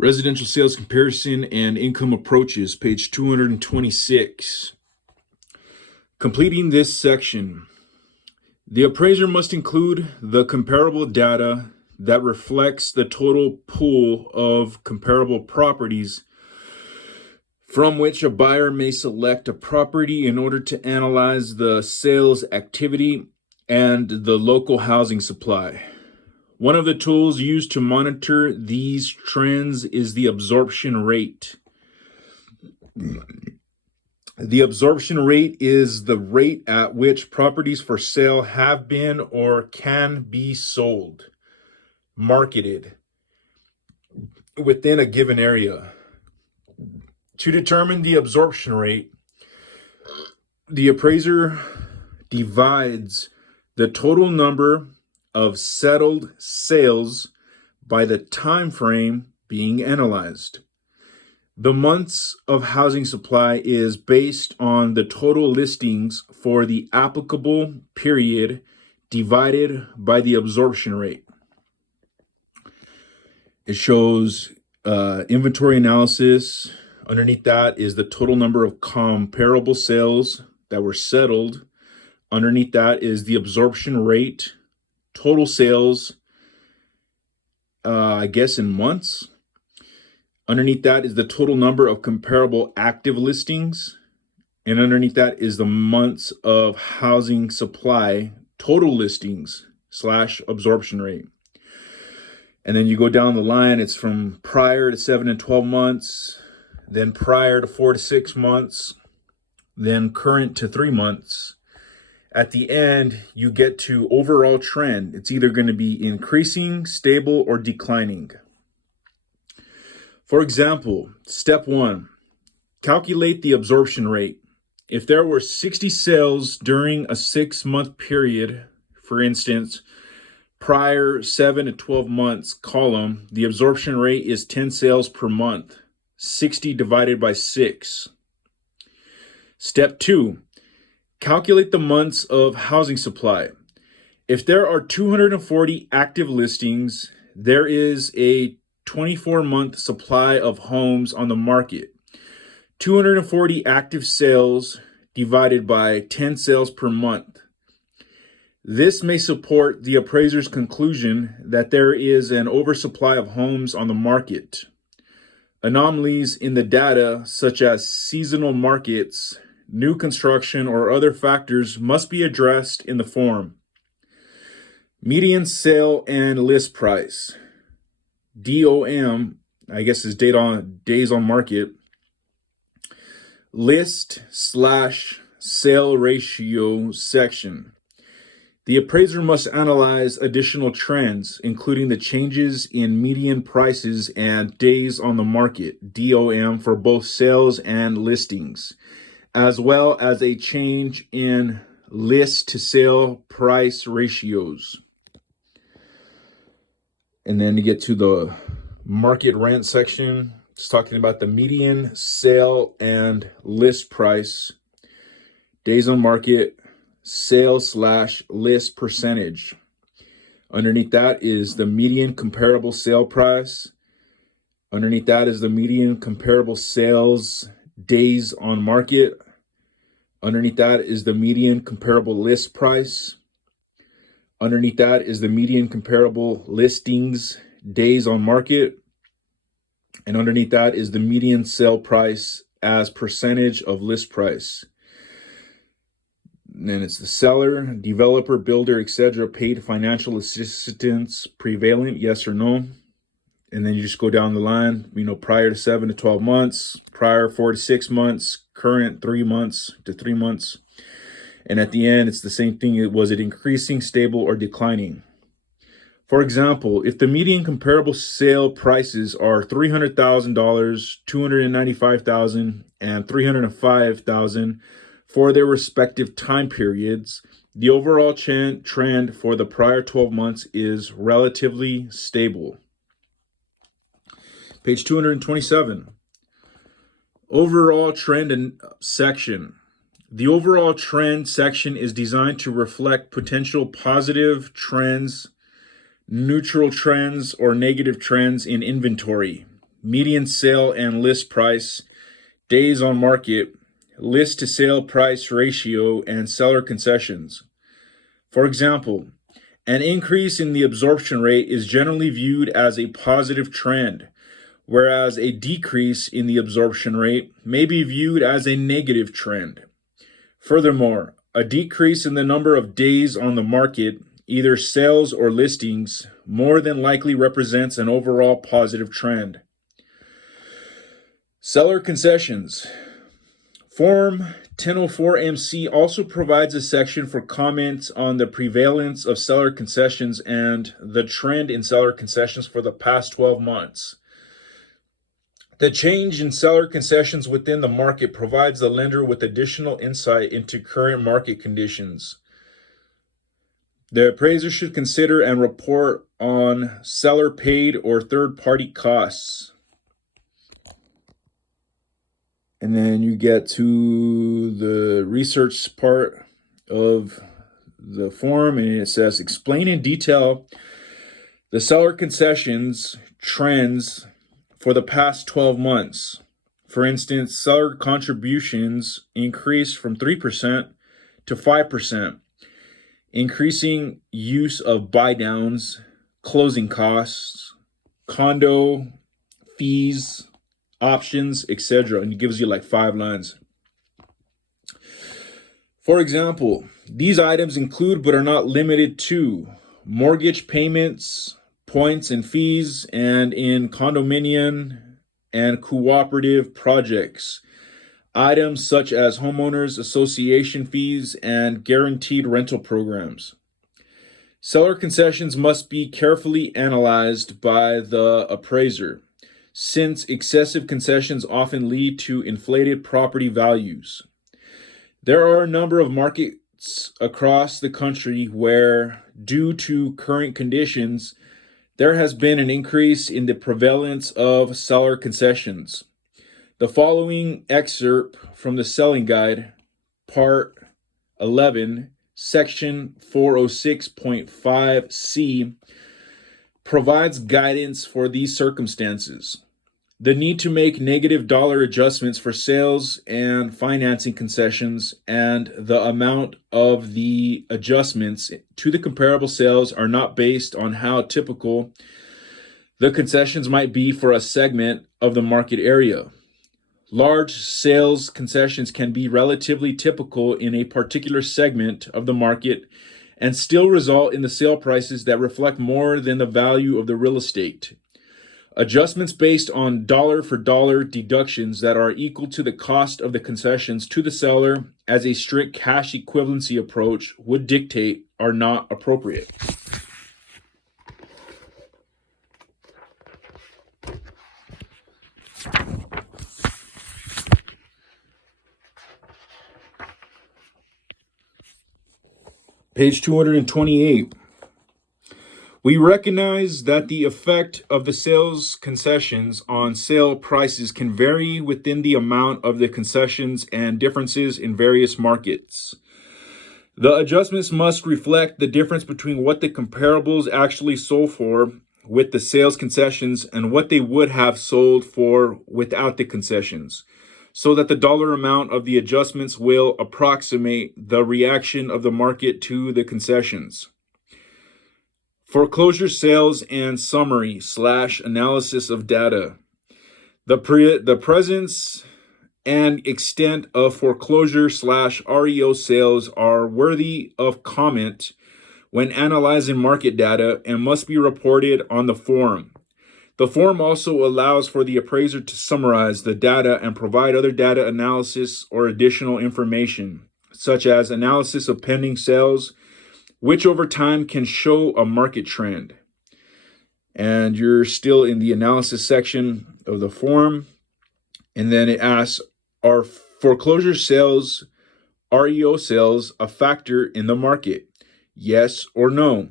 Residential sales comparison and income approaches, page 226. Completing this section, the appraiser must include the comparable data that reflects the total pool of comparable properties from which a buyer may select a property in order to analyze the sales activity and the local housing supply. One of the tools used to monitor these trends is the absorption rate. The absorption rate is the rate at which properties for sale have been or can be sold, marketed within a given area. To determine the absorption rate, the appraiser divides the total number of settled sales by the time frame being analyzed. The months of housing supply is based on the total listings for the applicable period divided by the absorption rate. It shows inventory analysis. Underneath that is the total number of comparable sales that were settled. Underneath that is the absorption rate, total sales, in months. Underneath that is the total number of comparable active listings. And underneath that is the months of housing supply, total listings / absorption rate. And then you go down the line, it's from prior to 7 and 12 months, then prior to 4 to 6 months, then current to 3 months. At the end, you get to overall trend. It's either going to be increasing, stable, or declining. For example, step 1, calculate the absorption rate. If there were 60 sales during a 6-month period, for instance, prior 7 to 12 months column, the absorption rate is 10 sales per month, 60 divided by 6. Step 2, calculate the months of housing supply. If there are 240 active listings, there is a 24-month supply of homes on the market. 240 active sales divided by 10 sales per month. This may support the appraiser's conclusion that there is an oversupply of homes on the market. Anomalies in the data, such as seasonal markets, new construction, or other factors must be addressed in the form. Median sale and list price. DOM, is days on market. List / sale ratio section. The appraiser must analyze additional trends, including the changes in median prices and days on the market, DOM, for both sales and listings, as well as a change in list to sale price ratios. And then you get to the market rent section. It's talking about the median sale and list price, days on market, sale / list percentage. Underneath that is the median comparable sale price. Underneath that is the median comparable sales days on market. Underneath that is the median comparable list price. Underneath that is the median comparable listings days on market. And underneath that is the median sale price as percentage of list price. And then it's the seller, developer, builder, etc. paid financial assistance prevalent, yes or no. And then you just go down the line, prior to 7 to 12 months, prior 4 to 6 months, current 3 months to 3 months. And at the end, it's the same thing. Was it increasing, stable, or declining? For example, if the median comparable sale prices are $300,000, $295,000, and $305,000 for their respective time periods, the overall trend for the prior 12 months is relatively stable. Page 227. Overall trend and section. The overall trend section is designed to reflect potential positive trends, neutral trends, or negative trends in inventory, median sale and list price, days on market, list to sale price ratio, and seller concessions. For example, an increase in the absorption rate is generally viewed as a positive trend, whereas a decrease in the absorption rate may be viewed as a negative trend. Furthermore, a decrease in the number of days on the market, either sales or listings, more than likely represents an overall positive trend. Seller concessions. Form 1004MC also provides a section for comments on the prevalence of seller concessions and the trend in seller concessions for the past 12 months. The change in seller concessions within the market provides the lender with additional insight into current market conditions. The appraiser should consider and report on seller paid or third-party costs. And then you get to the research part of the form, and it says, explain in detail the seller concessions trends for the past 12 months. For instance, seller contributions increased from 3% to 5%, increasing use of buy downs, closing costs, condo fees, options, etc. And it gives you like 5 lines. For example, these items include but are not limited to mortgage payments, points and fees, and in condominium and cooperative projects, items such as homeowners association fees and guaranteed rental programs. Seller concessions must be carefully analyzed by the appraiser, since excessive concessions often lead to inflated property values. There are a number of markets across the country where, due to current conditions, there has been an increase in the prevalence of seller concessions. The following excerpt from the Selling Guide, Part 11, Section 406.5C, provides guidance for these circumstances. The need to make negative dollar adjustments for sales and financing concessions and the amount of the adjustments to the comparable sales are not based on how typical the concessions might be for a segment of the market area. Large sales concessions can be relatively typical in a particular segment of the market and still result in the sale prices that reflect more than the value of the real estate. Adjustments based on dollar-for-dollar deductions that are equal to the cost of the concessions to the seller as a strict cash equivalency approach would dictate are not appropriate. Page 228. We recognize that the effect of the sales concessions on sale prices can vary within the amount of the concessions and differences in various markets. The adjustments must reflect the difference between what the comparables actually sold for with the sales concessions and what they would have sold for without the concessions, so that the dollar amount of the adjustments will approximate the reaction of the market to the concessions. Foreclosure sales and summary / analysis of data. The presence and extent of foreclosure / REO sales are worthy of comment when analyzing market data and must be reported on the form. The form also allows for the appraiser to summarize the data and provide other data analysis or additional information, such as analysis of pending sales, which over time can show a market trend. And you're still in the analysis section of the form. And then it asks, are foreclosure sales, REO sales, a factor in the market? Yes or no?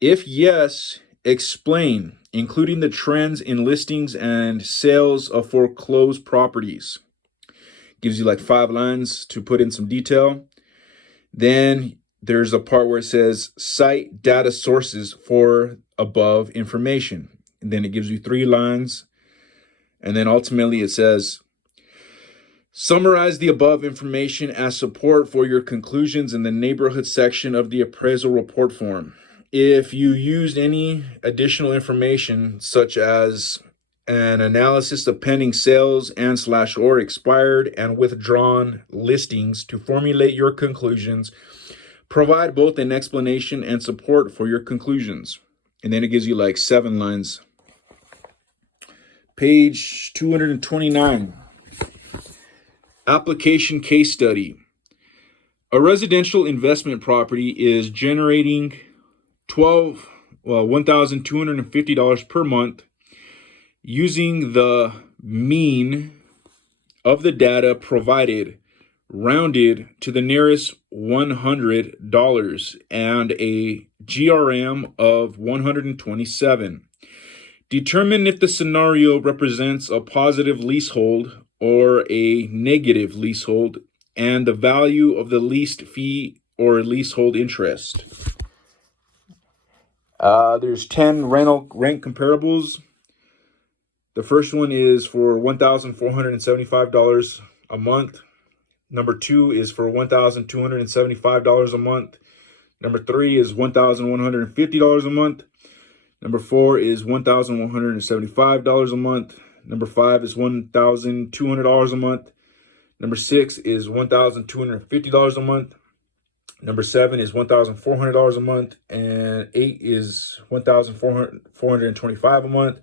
If yes, explain, including the trends in listings and sales of foreclosed properties. Gives you like 5 lines to put in some detail. Then there's a part where it says cite data sources for above information. And then it gives you 3 lines And then ultimately it says, summarize the above information as support for your conclusions in the neighborhood section of the appraisal report form. If you used any additional information, such as an analysis of pending sales and/or expired and withdrawn listings to formulate your conclusions, provide both an explanation and support for your conclusions. And then it gives you like 7 lines. Page 229. Application case study. A residential investment property is generating $1,250 per month using the mean of the data provided, rounded to the nearest $100, and a GRM of 127. Determine if the scenario represents a positive leasehold or a negative leasehold, and the value of the leased fee or leasehold interest. There's 10 rent comparables. The first one is for $1,475 a month. Number 2 is for $1,275 a month. Number 3 is $1,150 a month. Number 4 is $1,175 a month. Number 5 is $1,200 a month. Number 6 is $1,250 a month. Number 7 is $1,400 a month. And 8 is $1,425 a month.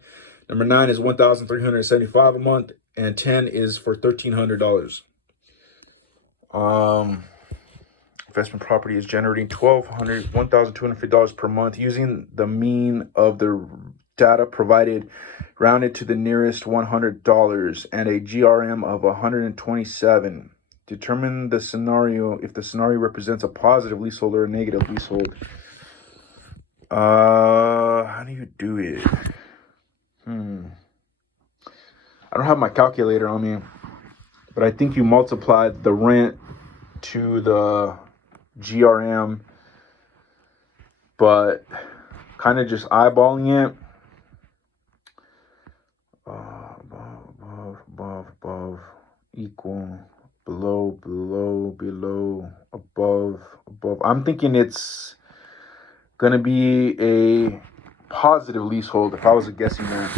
Number 9 is $1,375 a month. And 10 is for $1,300. Investment property is generating $1,250 per month using the mean of the data provided, rounded to the nearest $100, and a GRM of 127. Determine the scenario, if the scenario represents a positive leasehold or a negative leasehold. How do you do it? I don't have my calculator on me, but I think you multiply the rent to the GRM, but kind of just eyeballing it. Above, equal, below, above. I'm thinking it's gonna be a positive leasehold if I was guessing that.